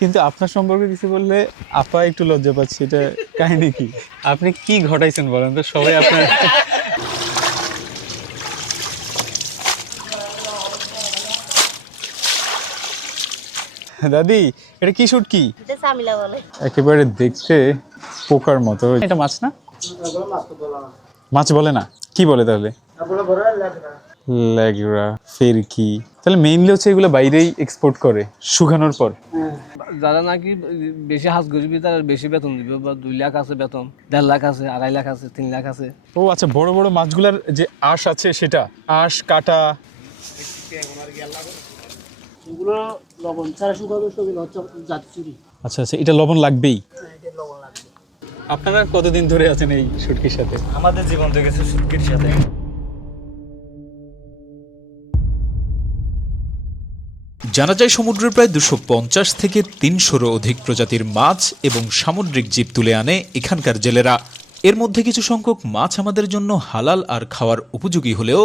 কিন্তু আপনার সম্পর্কে কিছু বললে আপা একটু লজ্জা পাচ্ছি, এটা কাহিনী কি? আপনি কি ঘটাইছেন বলেন তো? সবাই আপনার দাদি, এটা কি শুটকি? এটা চামিলা বলে। একেবারে দেখতে পোকার মতো। এটা মাছ না? মাছ বলে না, কি বলে তাহলে? ল্যাগরা, ফেরকি। তাহলে মেইনলি হচ্ছে এগুলো বাইরেই এক্সপোর্ট করে শুকানোর পর। যারা নাকি বেশি হাজ গরিবি তারা বেশি বেতন দিবে, বা 2 লাখ আছে বেতন, 1.5 লাখ আছে, 2.5 লাখ আছে, 3 লাখ আছে। ও আচ্ছা, বড় বড় মাছগুলার যে আঁশ আছে সেটা, আঁশ কাটা। এগুলো লবণ ছাড়া শুকাবে, সেগুলো হচ্ছে জাতি চুরি। আচ্ছা আচ্ছা, এটা লবণ লাগবেই। এটা লবণ লাগবে। আপনারা কতদিন ধরে আছেন এই শুটকির সাথে? আমাদের জীবন থেকে শুটকির সাথে। জানা যায় সমুদ্রের প্রায় 250 থেকে 300-রও অধিক প্রজাতির মাছ এবং সামুদ্রিক জীব তুলে আনে এখানকার জেলেরা। এর মধ্যে কিছু সংখ্যক মাছ আমাদের জন্য হালাল আর খাওয়ার উপযোগী হলেও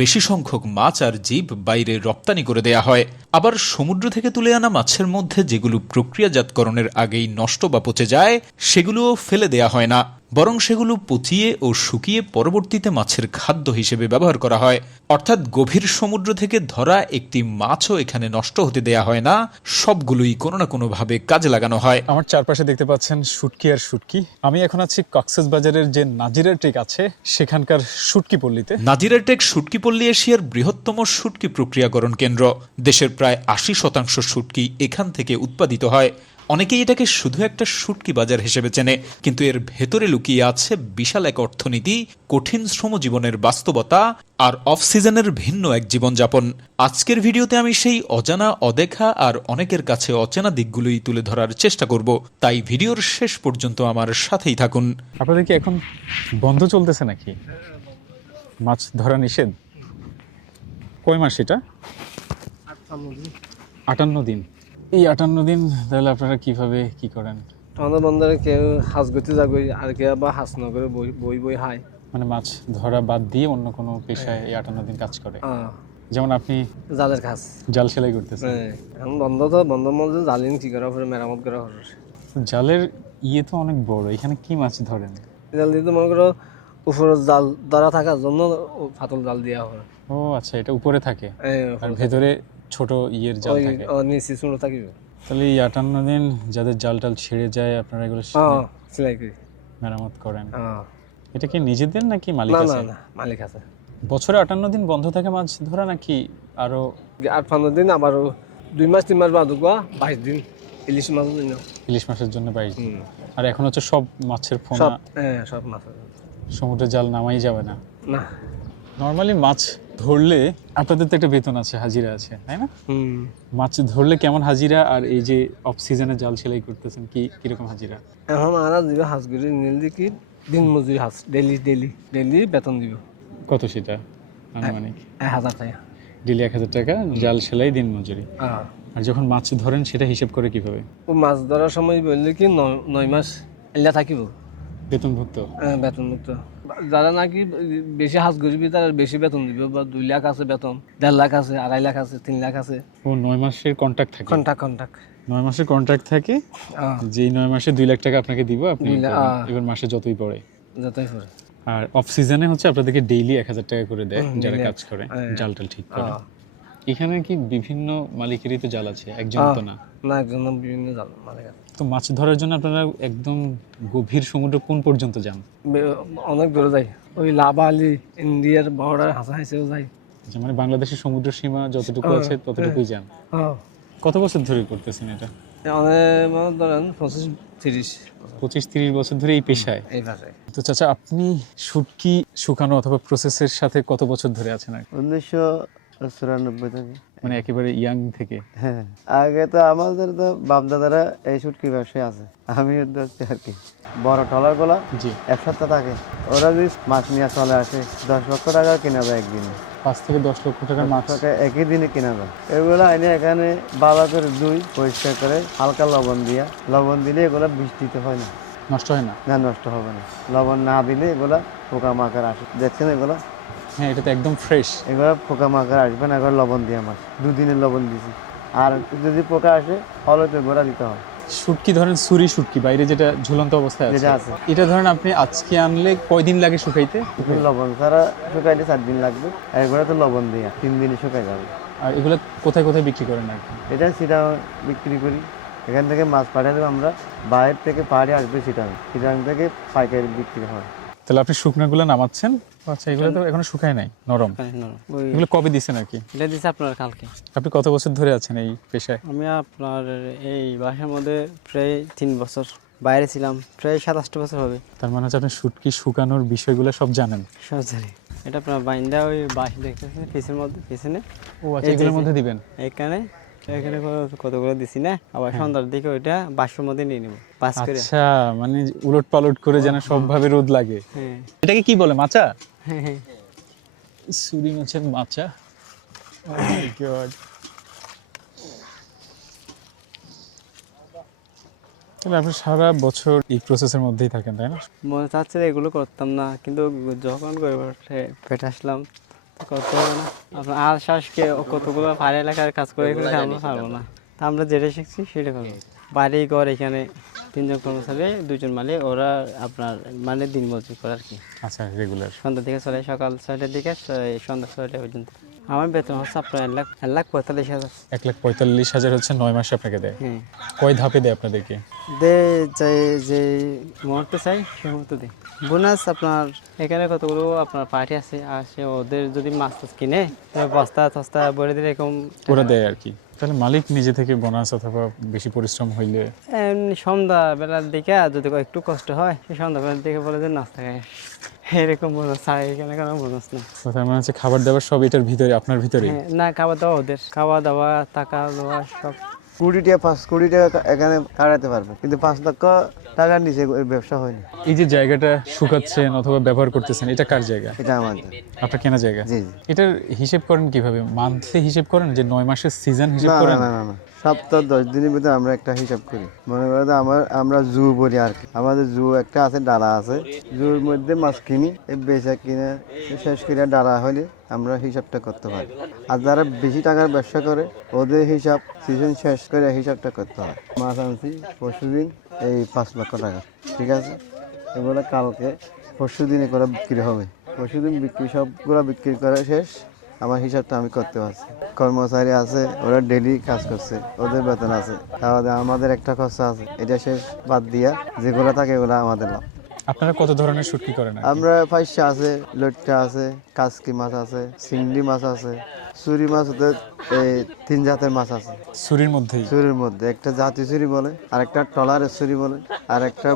বেশি সংখ্যক মাছ আর জীব বাইরে রপ্তানি করে দেয়া হয়। আবার সমুদ্র থেকে তুলে আনা মাছের মধ্যে যেগুলো প্রক্রিয়াজাতকরণের আগেই নষ্ট বা পচে যায় সেগুলোও ফেলে দেয়া হয় না, বরং সেগুলো পচিয়ে ও শুকিয়ে পরবর্তীতে মাছের খাদ্য হিসেবে ব্যবহার করা হয়। অর্থাৎ গভীর সমুদ্র থেকে ধরা একটি মাছও এখানে নষ্ট হতে দেয়া হয় না, সবগুলোই কোনো না কোনোভাবে কাজে লাগানো হয়। আমার চারপাশে দেখতে পাচ্ছেন শুটকি আর শুটকি। আমি এখন আছি কক্সবাজারের যে নাজিরা টেক আছে সেখানকার শুটকি পল্লীতে। নাজিরা টেক শুটকি পল্লী এশিয়ার বৃহত্তম শুটকি প্রক্রিয়াকরণ কেন্দ্র। দেশের প্রায় 80% শুটকি এখান থেকে উৎপাদিত হয়। অনেকেই এটাকে শুধু একটা শুটকি বাজার হিসেবে চেনে, কিন্তু এর ভেতরে লুকিয়ে আছে বিশাল এক অর্থনীতি, কঠিন শ্রমজীবনের বাস্তবতা আর অফ সিজনের ভিন্ন এক জীবনযাপন। আজকের ভিডিওতে আমি সেই অজানা, অদেখা আর অনেকের কাছে অচেনা দিকগুলোই তুলে ধরার চেষ্টা করব, তাই ভিডিওর শেষ পর্যন্ত আমার সাথেই থাকুন। আপনাদের কি এখন বন্ধ চলতেছে নাকি? মাছ ধরা নিষেধ? কয় মাস এটা? 58 দিন। এই 58 দিন তাহলে আপনারা কিভাবে কি করেন? আমাদের বন্ধুরা কেউ হাজ গতি যাগই, আর কেউ আবার হাজ নগরে বই বই বই হায়। মানে মাছ ধরা বাদ দিয়ে অন্য কোনো পেশায় এই 58 দিন কাজ করে? যেমন আপনি জালের কাজ, জাল সেলাই করতেছেন। এখন বন্ধ তো বন্ধ মধ্যে জালিন কি করা পরে মেরামত করা হবে। জালের ইয়ে তো অনেক বড়, এখানে কি মাছ ধরেন? জাল দিয়ে তো মনে করো উপরে জাল ধরা থাকার জন্য ফাতল জাল দেওয়া হয়। ও আচ্ছা, এটা উপরে থাকে আর ভেতরে ছোট ইয়ের জাল থাকে। নিচে শুনে থাকিবে। তাহলে এই 58 দিন যাদের জাল টাল ছেড়ে যায় আপনারা এগুলো সেলাই করি, মেরামত করেন? এটা কি নিজেদের নাকি মালিক না আছে? না না, মালিক আছে। বছরে 58 দিন বন্ধ থাকে মাছ ধরা নাকি আরো? 8-15 দিন, আবারও 2 মাস 3 মাস বাদ 22 দিন ইলিশ মাছ দিন। ইলিশ মাছের জন্য 22 দিন। আর এখন হচ্ছে সব মাছের ফোনা, সব মাছ সমুদ্রে জাল নামাই যাবে না। না। নর্মালি মাছ ধরলে আপনাদের তো একটা বেতন আছে, হাজিরা আছে, তাই না? মাছ ধরলে কেমন হাজিরা, আর এই যে অফ সিজনে জাল সেলাই করতেছেন কি কিরকম হাজিরা? এখন আমরা দিবে হাঁসগুড়ি নীল দিকে দিন মজুরি, হাঁস ডেলি ডেলি ডেলি বেতন দিব। কত সেটা আনুমানিক? 1000 টাকা ডেলি 1000 টাকা জাল সেলাই দিন মজুরি। আর যখন মাছ ধরেন সেটা হিসেব করে কিভাবে? ও মাছ ধরার সময় বললে কি 9 মাস এলা থাকিব বেতনভুক্ত? বেতনমুক্ত। যারা নাকি বেশি হাঁস গরিবি তারা বেশি বেতন দিবে, বা 2 লাখ আছে বেতন, 1.5 লাখ আছে, 2.5 লাখ আছে, 3 লাখ আছে। ও 9 মাসের কন্ট্রাক্ট থাকে? কন্টাক্ট 9 মাসের কন্ট্রাক্ট থাকে, যেই 9 মাসে 2 লাখ টাকা আপনাকে দিব, আপনি এবার মাসে যতই পড়ে। আর অফ সিজনে হচ্ছে আপনাদেরকে ডেইলি 1000 টাকা করে দেয় যারা কাজ করে, জাল টাল ঠিক করে। এখানে কি বিভিন্ন মালিকেরই তো জাল আছে, একজন তো না? না, একজন বিভিন্ন জাল মালিক আছে। তো মাছ ধরার জন্য আপনারা একদম গভীর সমুদ্র কোন পর্যন্ত যান? অনেক দূরে যাই, ওই লাবালি ইন্ডিয়ার বর্ডার হাসাইছেও যাই। আচ্ছা, মানে বাংলাদেশের সমুদ্র সীমা যতটুকু আছে ততটুকুই যান। কত বছর ধরে করতেছেন এটা? অনেক ধরেন 25-30 বছর ধরে এই পেশায়? এই ভাষায়। তো চাচা, আপনি শুটকি শুকানো অথবা প্রসেসের সাথে কত বছর ধরে আছেন? 1994 থেকে। মানে একেবারে ইয়াং থেকে? হ্যাঁ, আগে তো আমাদের তো বাপদাদারা এই শুটকি ব্যবসায় আছে, আমি ধরছি আর কি। বড় ট্রলার গুলা জি, এক সপ্তাহ থাকে, ওরা যদি মাছ নিয়ে চলে আসে 10 লক্ষ টাকা কিনা যায় একদিনে। 5 থেকে 10 লক্ষ টাকার মাছ একই দিনে কিনা যায়। এগুলো এনে এখানে ভালো করে ধুই, পরিষ্কার করে হালকা লবণ দিলে এগুলো বৃষ্টিতে হয় না, নষ্ট হয় না? না, নষ্ট হবে না। লবণ না দিলে এগুলা পোকামাকড় আসে, দেখছেন এগুলা? হ্যাঁ, এটা তো একদম ফ্রেশ। এগুলো পোকামাকড় আসবে না, এগুলো লবণ দিয়ে মাছ 2 দিনের লবণ দিয়েছি। আর যদি পোকা আসে হলুদের গোড়া দিতে হয়। শুটকি ধরেন সুরি শুটকি বাইরে যেটা ঝুলন্ত অবস্থায় যেটা আছে, আছে এটা ধরেন আপনি আজকে আনলে কয়দিন লাগে শুকাইতে? লবণ ছাড়া শুকাইতে 4 দিন লাগবে, এরপরে তো লবণ দিয়া 3 দিনে শুকাই যাবে। আর এগুলো কোথায় কোথায় বিক্রি করেন আর কি? এটা সিটা বিক্রি করি, এখান থেকে মাছ পাঠালে আমরা বাইরে থেকে পাহাড়ে আসবে সিটাং থেকে পাইকারি বিক্রি হয়। তাহলে আপনি শুকনাগুলো নামাচ্ছেন? আচ্ছা, এগুলো তো এখনো শুকায় নাই, নরম। এগুলো কবে দিচ্ছেন আর কি? এটা দিচ্ছে আপনার কালকে। আপনি কত বছর ধরে আছেন এই পেশায়? আমি আপনার এই বাসার মধ্যে প্রায় 3 বছর, বাইরে ছিলাম প্রায় 27 বছর হবে। তার মানে হচ্ছে আপনি শুটকি শুকানোর বিষয়গুলো সব জানেন। সরি, এটা আপনার বাইন্দা ওই বাঁশ দেখতেছেন পিছের মধ্যে, পিছনে ও আচ্ছা, এগুলোর মধ্যে দিবেন? এখানে এখানে কতগুলো দিছি না, আবার সন্ধ্যার দিকে ওইটা বাঁশের মধ্যে নিয়ে নেবো পাঁচ করে। আচ্ছা, মানে উলট পালট করে যেন সবভাবে রোদ লাগে। হ্যাঁ এটাকে কি বলে, মাচা? হ্যাঁ হ্যাঁ। সুরি মাছের মাচা। Oh my God. তাহলে আপনি সারা বছর এই প্রসেসের মধ্যেই থাকেন, তাই না? মনে চাচ্ছে এগুলো করতাম না, কিন্তু যখন করে পেটে আসলাম তো করতে হবে না। আপনার আর শ্বাসকে কতগুলো পাহাড়ি এলাকার কাজ করে এগুলো আমরা পারবো না, তা আমরা যেটা শিখছি সেটা করবো। বাড়ি ঘর এখানে 3 জন কর্মচারী, 2 জন মালিক, ওরা আপনার মানে দিন মজুরি করে আর কি। আচ্ছা, রেগুলার। সন্ধ্যা থেকে চলে, সকাল 6টার দিকে সন্ধ্যা 6টা পর্যন্ত। আমার বেতন হচ্ছে আপনার 1,45,000। 1,45,000 হচ্ছে 9 মাসে আপনাকে দেয়? হ্যাঁ, কয় ধাপে দেয় আপনাদেরকে? দে যে মুহূর্তে চাই সে মুহূর্তে দিই। বোনাস আপনার এখানে কতগুলো আপনার পার্টি আসে, ওদের যদি মাছ টাছ কিনে তবে বস্তা টস্তা ভরে দিলে এরকম ওরা দেয় আর কি। তাহলে মালিক নিজে থেকে বোনাস অথবা বেশি পরিশ্রম হইলে? এমনি সন্ধ্যা বেলার দিকে যদি একটু কষ্ট হয় সে সন্ধ্যা বেলার দিকে বলে যে নাস্তা খায়, এরকম বোনাস ছাড়া এখানে কোনো বোনাস নেই। তার মানে হচ্ছে খাবার দাবার সব এটার ভিতরে, আপনার ভিতরে? হ্যাঁ, না খাওয়া দাওয়া ওদের, খাওয়া দাওয়া টাকা দেওয়া সব। 5 কোটি টাকা এখানে কাটাতে পারবে, কিন্তু 5 লক্ষ টাকার নিচে এই ব্যবসা হয় না। এই যে জায়গাটা শুকাচ্ছেন অথবা ব্যবহার করতেছেন, এটা কার জায়গা? এটা আমাদের। আপনার কেনা জায়গা? জি জি। এটার হিসেব করেন কিভাবে? মান্থলি হিসেব করেন যে 9 মাসের সিজন হিসেব না করেন? না না না, সপ্তাহ 10 দিনের ভিতরে আমরা একটা হিসাব করি। মনে করো যে আমরা জু বলি আর কি, আমাদের জু একটা আছে, ডালা আছে, জুর মধ্যে মাছ কিনি, এই বেচা কিনে শেষ করে ডালা হলে আমরা হিসাবটা করতে পারি। আর যারা বেশি টাকার ব্যবসা করে ওদের হিসাব সিজন শেষ করে হিসাবটা করতে হয়। মাছ আনছি পরশুদিন এই 5 লক্ষ টাকা, ঠিক আছে, এগুলো কালকে পরশুদিন এগুলো বিক্রি হবে। পরশুদিন সবগুলো বিক্রি করে শেষ, আমার হিসাবটা আমি করতে পারছি। কর্মচারী আছে, ওরা ডেলি কাজ করছে, ওদের বেতন আছে, তাহলে আমাদের একটা খরচা আছে, এটা শেষ বাদ দিয়া যেগুলো থাকে এগুলো আমাদের লাভ। আপনারা কত ধরনের শুটকি করেন? আমরা ফাইসা আছে, লটকা আছে, কাসকি মাছ আছে, চিংড়ি মাছ আছে, চুরি মাছ, ওদের এই 3 জাতের মাছ আছে। সুরির মধ্যেই? চুরির মধ্যে একটা জাতি চুরি বলে, আর একটা টলারের চুরি বলে, আর একটা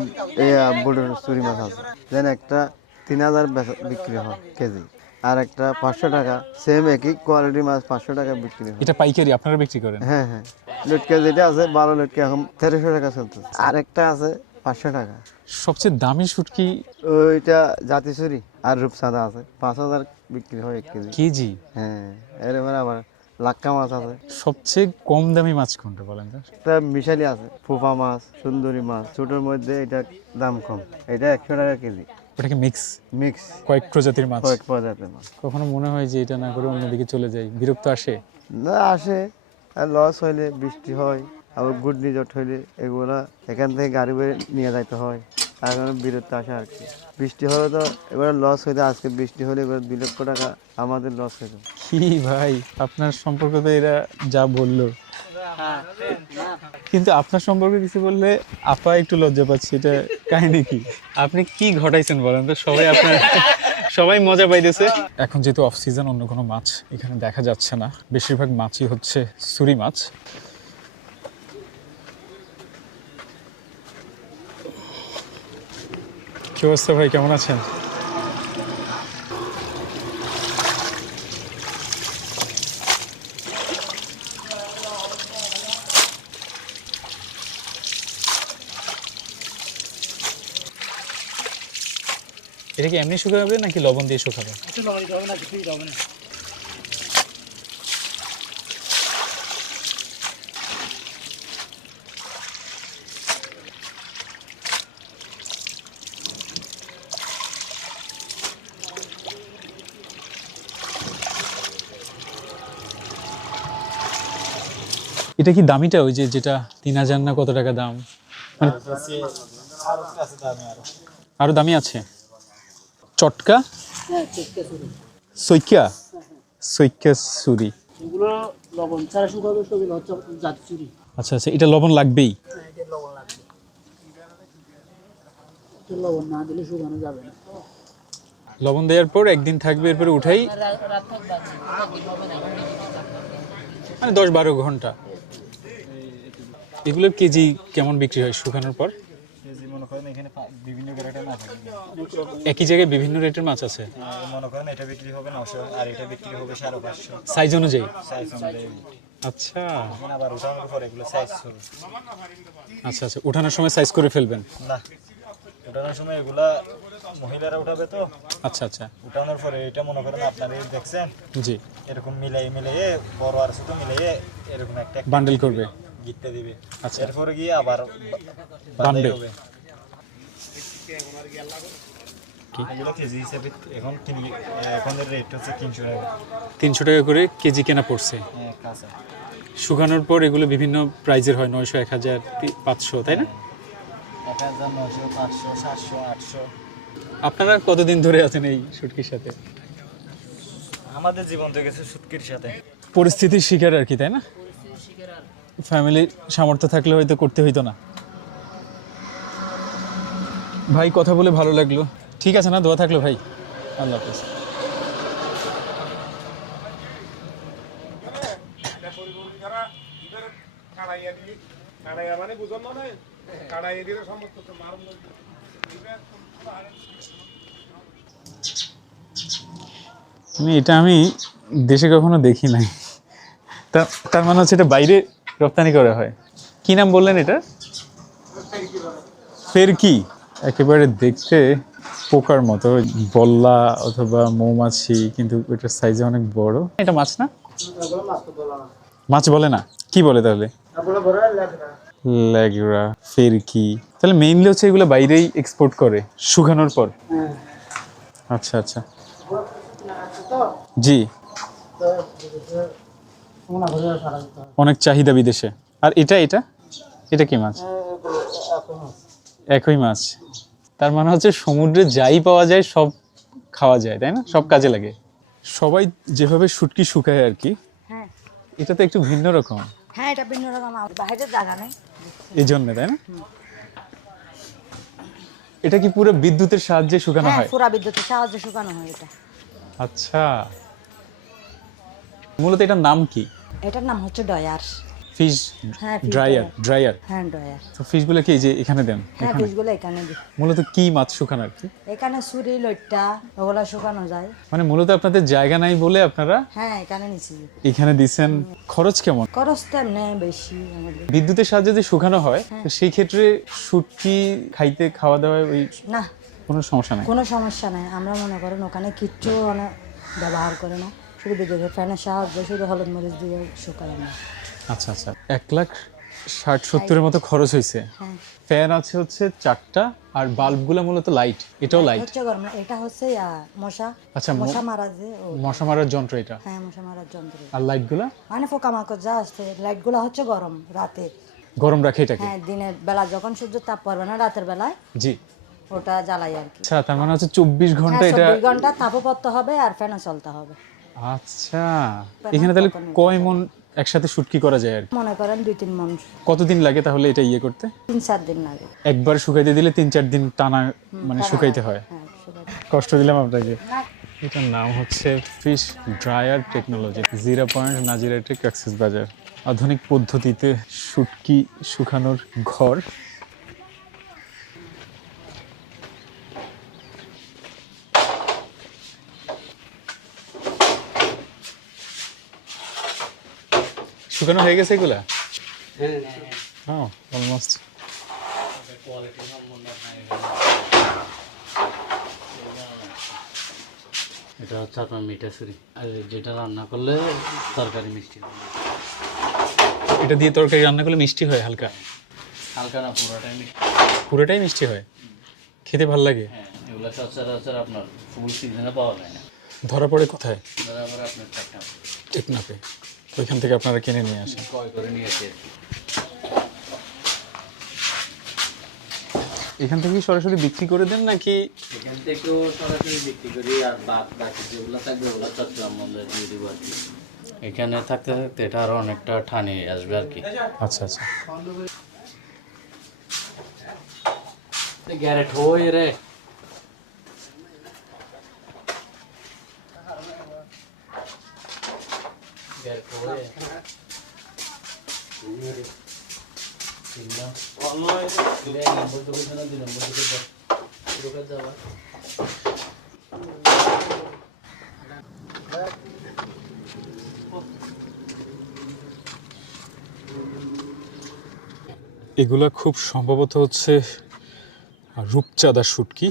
বুড়োর চুরি মাছ আছে। দেন একটা 3,000 বিক্রি হয় কেজি, আর একটা 500 টাকা, সেম একই কোয়ালিটি মাছ 500 টাকা বিক্রি হয়। এটা পাইকারি আপনারা বিক্রি করেন? হ্যাঁ হ্যাঁ, লটকা যেটা আছে 12 লটকা এখন 1300 টাকা চলতেছে, আর একটা আছে 500 টাকা। সবচেয়ে দামি শুটকি ওইটা জাতি চুরি আর রূপসাদা আছে, 5,000 বিক্রি হয় 1 কেজি। কেজি? হ্যাঁ, এরপরে আবার লাক্কা মাছ আছে। সবচেয়ে কম দামি মাছ কোনটা বলেন তো? একটা মিশালি আছে, ফুফা মাছ, সুন্দরী মাছ, ছোটোর মধ্যে এটা দাম কম, এটা 100 টাকা কেজি। ওটাকে মিক্স কয়েক প্রজাতির মাছ? কয়েক প্রজাতির মাছ। কখনো মনে হয় যে এটা না করে অন্যদিকে চলে যাই, বিরক্ত আসে? না আসে, আর লস হইলে, বৃষ্টি হয়, আবার ঘূর্ণিঝড় হইলে এগুলা এখান থেকে গাড়ি বেড়ে নিয়ে যাইতে হয়, তার কারণে বিরক্ত আসে আর কি। বৃষ্টি হলে তো এবার লস হইতে, আজকে বৃষ্টি হলে এবার 2 লক্ষ টাকা আমাদের লস হইতো। কি ভাই, আপনার সম্পর্কে তো এরা যা বললো, কিন্তু আপনার সম্পর্কে কিছু বললে আপা একটু লজ্জা পাচ্ছি, এটা কাহিনী কি? আপনি কি ঘটাইছেন বলেন তো? সবাই মজা পাইতেছে। এখন যেহেতু অফ সিজন, অন্য কোনো মাছ এখানে দেখা যাচ্ছে না, বেশিরভাগ মাছই হচ্ছে সুরি মাছ। কি অবস্থা ভাই, কেমন আছেন? এটা কি এমনি শুকাবে নাকি লবণ দিয়ে শুকাবে? কিছু লবণ দিতে হবে না, কিছুই দিতে হবে না। এটা কি দামিটা ওই যে যেটা 3000 না কত টাকা দাম? মানে আরো দামি আছে? চটকা হ্যাঁ চেষ্টা করি সৈক্যা সৈক্যা ছুরি। এগুলো লবণ ছাড়া শুকাবে সেগুলো হচ্ছে জাতি চুরি। আচ্ছা আচ্ছা, এটা লবণ লাগবেই? হ্যাঁ এটা লবণ লাগবে, এটা লবণ না দিলে শুকানো যাবে না। লবণ দেওয়ার পর একদিন থাকবে, এরপরে উঠাই রাত থাকবে, একদিন হবে না, মানে 10-12 ঘন্টা। এগুলোর কেজি কেমন বিক্রি হয় শুকানোর পর? মনে করেন এখানে বিভিন্ন গ্রেডের মাছ আছে, একই জায়গায় বিভিন্ন রেটের মাছ আছে? মনে করেন এটা বিক্রি হবে 900 আর এটা বিক্রি হবে 550 সাইজ অনুযায়ী? সাইজ অনুযায়ী। আচ্ছা এখন আবার উঠানোর পরে এগুলো সাইজ করবে আচ্ছা আচ্ছা, উঠানোর সময় সাইজ করে ফেলবেন? না, উঠানোর সময় এগুলা মহিলারা উঠাবে তো। আচ্ছা আচ্ছা, উঠানোর পরে এটা মনে করেন আপনারা এই দেখছেন জি, এরকম মিলাইয়ে বড় আর ছোট মিলাইয়ে এরকম একটা বান্ডেল করবে। গিটতে দিবে। আচ্ছা। এরপরে গিয়ে আবার বানবে। হবে এগুলো কেজি হিসাবে এখন এখন রেট হচ্ছে 300 টাকা। 300 টাকা করে কেজি কেনা পড়ছে। হ্যাঁ কাঁচা। শুকানোর পর এগুলো বিভিন্ন প্রাইজের হয়, 900, 1000, 500, তাই না? 1900, 500, 700, 800। আপনারা কতদিন ধরে আছেন এই শুটকির সাথে? আমাদের জীবন তো গেছে শুটকির সাথে। পরিস্থিতির শিকার আর কি, তাই না? ফ্যামিলির সামর্থ্য থাকলে হয়তো করতে হইতো না। ভাই কথা বলে ভালো লাগলো। ঠিক আছে না, দোয়া থাকলো ভাই। আল্লাহ হাফেজ। এটা আমি দেশে কখনো দেখি নাই। তার মানে হচ্ছে এটা বাইরে রপ্তানি করা হয়। কি নাম বললেন এটা? ফেরকি। একেবারে দেখতে পোকার মতো, বল্লা অথবা মৌমাছি, কিন্তু এটার সাইজে অনেক বড়। এটা মাছ না? মাছ বলে না, কি বলে তাহলে? ল্যাগরা, ফেরকি। তাহলে মেইনলি হচ্ছে এগুলো বাইরেই এক্সপোর্ট করে শুকানোর পর। আচ্ছা আচ্ছা, জি। অনেক চাহিদা বিদেশে। আর এটা এটা এটা কি মাছ? একই মাছ। তার মানে হচ্ছে সমুদ্রে যাই পাওয়া যায় সব খাওয়া যায়, তাই না? সব কাজে লাগে। সবাই যেভাবে শুটকি শুকায় আর কি, হ্যাঁ এটা তো একটু ভিন্ন রকম। হ্যাঁ এটা ভিন্ন রকম, বাইরের জায়গা নেই এই জন্য, তাই না? এটা কি পুরো বিদ্যুতের সাহায্যে শুকানো হ্যাঁ হয়? পুরা বিদ্যুতের সাহায্যে শুকানো হয় এটা। আচ্ছা, মূলত এটার নাম কি? এটার নাম হচ্ছে ডয়ার। ফিশ হ্যাঁ, fish ড্রায়ার। ড্রায়ার। হ্যাঁ ডয়ার। তো ফিশগুলো কি এই যে এখানে দেন? হ্যাঁ ফিশগুলো এখানে দিই। মূলত কি মাছ শুকানো আর কি? এখানে ছুরি লইট্টা ওগুলা শুকানো যায়। মানে মূলত আপনাদের জায়গা নাই বলে আপনারা হ্যাঁ এখানে নিছি। এখানে দিছেন। খরচ কেমন? খরচ তো এমনি বেশি আমাদের। বিদ্যুতের সাহায্যে যে শুকানো হয়, তো সেই ক্ষেত্রে শুটকি খাইতে খাওয়া দাওয়া ওই না কোনো সমস্যা নাই? কোনো সমস্যা নাই। আমরা মনে করেন ওখানে কিচ্ছু ব্যবহার করে না, শুধু বিদ্যুতের ফ্যানের সাহায্যে শুধু হলুদ মরিচ দিয়ে শুকাই আমরা। আচ্ছা আচ্ছা, 1,60,70,000-এর মতো খরচ হয়েছে। হ্যাঁ ফ্যান আছে হচ্ছে 4টা, আর বাল্বগুলো মূলত লাইট। এটাও লাইট? হচ্ছে গরম না, এটা হচ্ছে মশা। আচ্ছা, মশা মারা যে মশা মারার যন্ত্র এটা। হ্যাঁ মশা মারার যন্ত্র। আর লাইটগুলো? মানে পোকামাকড় যা আসছে, লাইটগুলো হচ্ছে গরম রাতে। গরম রাখে এটাকে? হ্যাঁ দিনের বেলা যখন সূর্যের তাপ পড়বে না, রাতের বেলায় জি। ওটা জ্বালাই আর কি। আচ্ছা, তার মানে হচ্ছে 24 ঘন্টা হ্যাঁ এটা? 24 ঘন্টা তাপও পড়তে হবে আর ফ্যানও চলতে হবে। আচ্ছা, এখানে তাহলে কয় মন একসাথে শুটকি করা যায় আর কি? মনে করেন 2-3 মণ। কতদিন লাগে তাহলে এটা ইয়ে করতে? 3-4 দিন লাগে। একবার শুকাইতে দিলে 3-4 দিন টানা মানে শুকাইতে হয়? হ্যাঁ শুকাইতে। কষ্ট দিলাম আপনাকে। এটার নাম হচ্ছে fish dryer technology, 0 point Nazirartek access বাজার। আধুনিক পদ্ধতিতে শুটকি শুকানোর ঘর। শুকানো হয়ে গেছে এগুলা? হ্যাঁ অলমোস্ট। এটা হচ্ছে আপনার মিঠা ছুরি, আর যেটা রান্না করলে তরকারি মিষ্টি হবে। এটা দিয়ে তরকারি রান্না করলে মিষ্টি হয় হালকা? হালকা না, পুরোটাই মিষ্টি। পুরোটাই মিষ্টি হয়? খেতে ভালো লাগে? হ্যাঁ, এগুলো সচরাচর আপনার ফুল সিজনে পাওয়া যায় না। ধরা পড়ে কোথায়? বরাবর আপনার টেকনাফে। ওইখান থেকে আপনারা কিনে নিয়ে আসেন। ক্রয় করে নিয়ে আসি। এখান থেকে সরাসরি বিক্রি করে দেন নাকি? এখান থেকেও সরাসরি বিক্রি করি, আর বাকি যেগুলো থাকবে ওগুলো চট্টগ্রাম বন্দরে দিয়ে দিব আর কি। এখানে থাকতে থাকতে এটা আরো অনেকটা ঠানে আসবে আর কি। আচ্ছা আচ্ছা। গ্যারেট হই রে। গ্যারেট হই। নম্বর দুটো জন্য 2 নম্বর দুটো দাও। শুরু করে দাও। এগুলা খুব সম্ভবত হচ্ছে রূপচাঁদা শুটকি,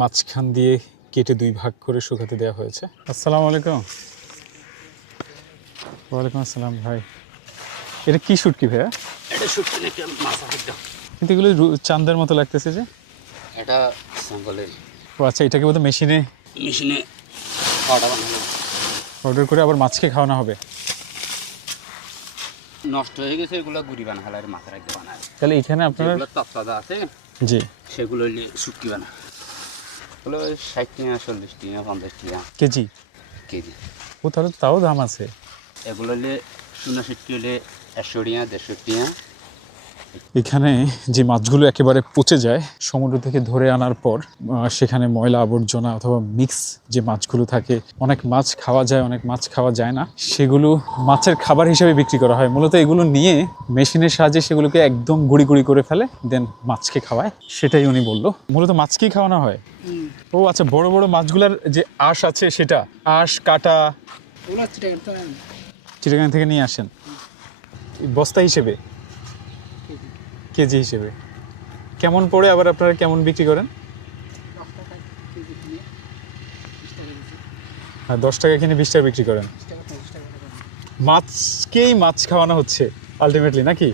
মাঝখান দিয়ে কেটে 2 ভাগ করে শুকাতে দেওয়া হয়েছে। আসসালামু আলাইকুম। ওয়ালাইকুম আসসালাম ভাই। এটা কি শুটকি ভাইয়া? এটা শুটকি নাকি মাছ আছে? কিন্তু এগুলো চান্দের মতো লাগতেছে যে। এটা সাঙ্গলের ও আচ্ছা, এটাকে বোধহয় মেশিনে অর্ডার করে আবার মাছকে খাওয়ানো হবে। নষ্ট হয়ে গেছে, এগুলো গুড়ি বানা হলে মাথা রাখতে বানায়। তাহলে এখানে আপনারা তত্ত্বাদা আছে জি সেগুলো শুটকি বানা হলো 60 টাকা, 40 টাকা, 50 টাকা কেজি। কেজি। ও তাহলে তাও দাম আছে। এগুলো হলে 60 হলে 100 টাকা, 150 টাকা। এখানে যে মাছগুলো একেবারে পচে যায় সমুদ্র থেকে ধরে আনার পর, সেখানে ময়লা আবর্জনা অথবা মিক্স যে মাছগুলো থাকে, অনেক মাছ খাওয়া যায়, অনেক মাছ খাওয়া যায় না, সেগুলো মাছের খাবার হিসেবে বিক্রি করা হয়। মূলত এগুলো নিয়ে মেশিনের সাহায্যে সেগুলোকে একদম গুঁড়ি গুঁড়ি করে ফেলে, দেন মাছকে খাওয়ায়। সেটাই উনি বললো, মূলত মাছকেই খাওয়ানো হয়। ও আচ্ছা, বড় বড় মাছগুলার যে আঁশ আছে সেটা, আঁশ কাটা চিটাগাং থেকে নিয়ে আসেন বস্তা হিসেবে, কেজি হিসেবে। কেমন পড়ে আবার আপনারা কেমন বিক্রি করেন? 10 টাকা কিনে 20 টাকা বিক্রি করেন। মাছকেই মাছ খাওয়ানো হচ্ছে আলটিমেটলি নাকি?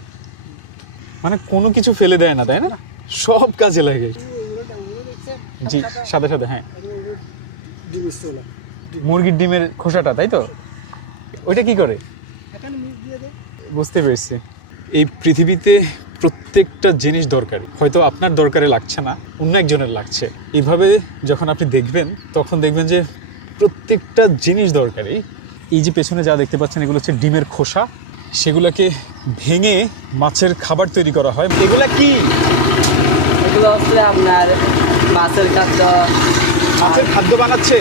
মানে কোনো কিছু ফেলে দেয় না, তাই না? সব কাজে লাগে। জি, সাথে সাথে। হ্যাঁ, মুরগির ডিমের খোসাটা, তাই তো? ওইটা কি করে? বুঝতে পেরেছি। এই পৃথিবীতে প্রত্যেকটা জিনিস দরকারি, হয়তো আপনার দরকারে লাগছে না, অন্য একজনের লাগছে। এইভাবে যখন আপনি দেখবেন তখন দেখবেন যে প্রত্যেকটা জিনিস দরকারি। এই যে পেছনে যা দেখতে পাচ্ছেন এগুলো হচ্ছে ডিমের খোসা, সেগুলোকে ভেঙে মাছের খাবার তৈরি করা হয়। এগুলা কি? এগুলো হচ্ছে আপনার মাছের খাদ্য। মাছের খাদ্য বানাচ্ছে?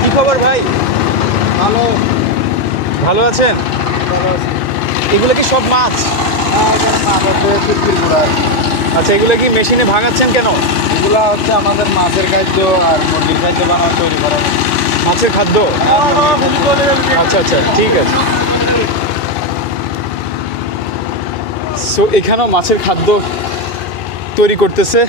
কি খবর ভাই? ভালো। ভালো আছেন? এগুলো কি সব মাছ? আচ্ছা, এগুলো কি মেশিনে ভাঙাচ্ছেন কেন? এগুলা হচ্ছে আমাদের মাছের খাদ্য আর মুরগির খাদ্য বানানো তৈরি করা। মাছের খাদ্য? আচ্ছা আচ্ছা, ঠিক আছে। সো এখানেও মাছের খাদ্য তৈরি করতেছে।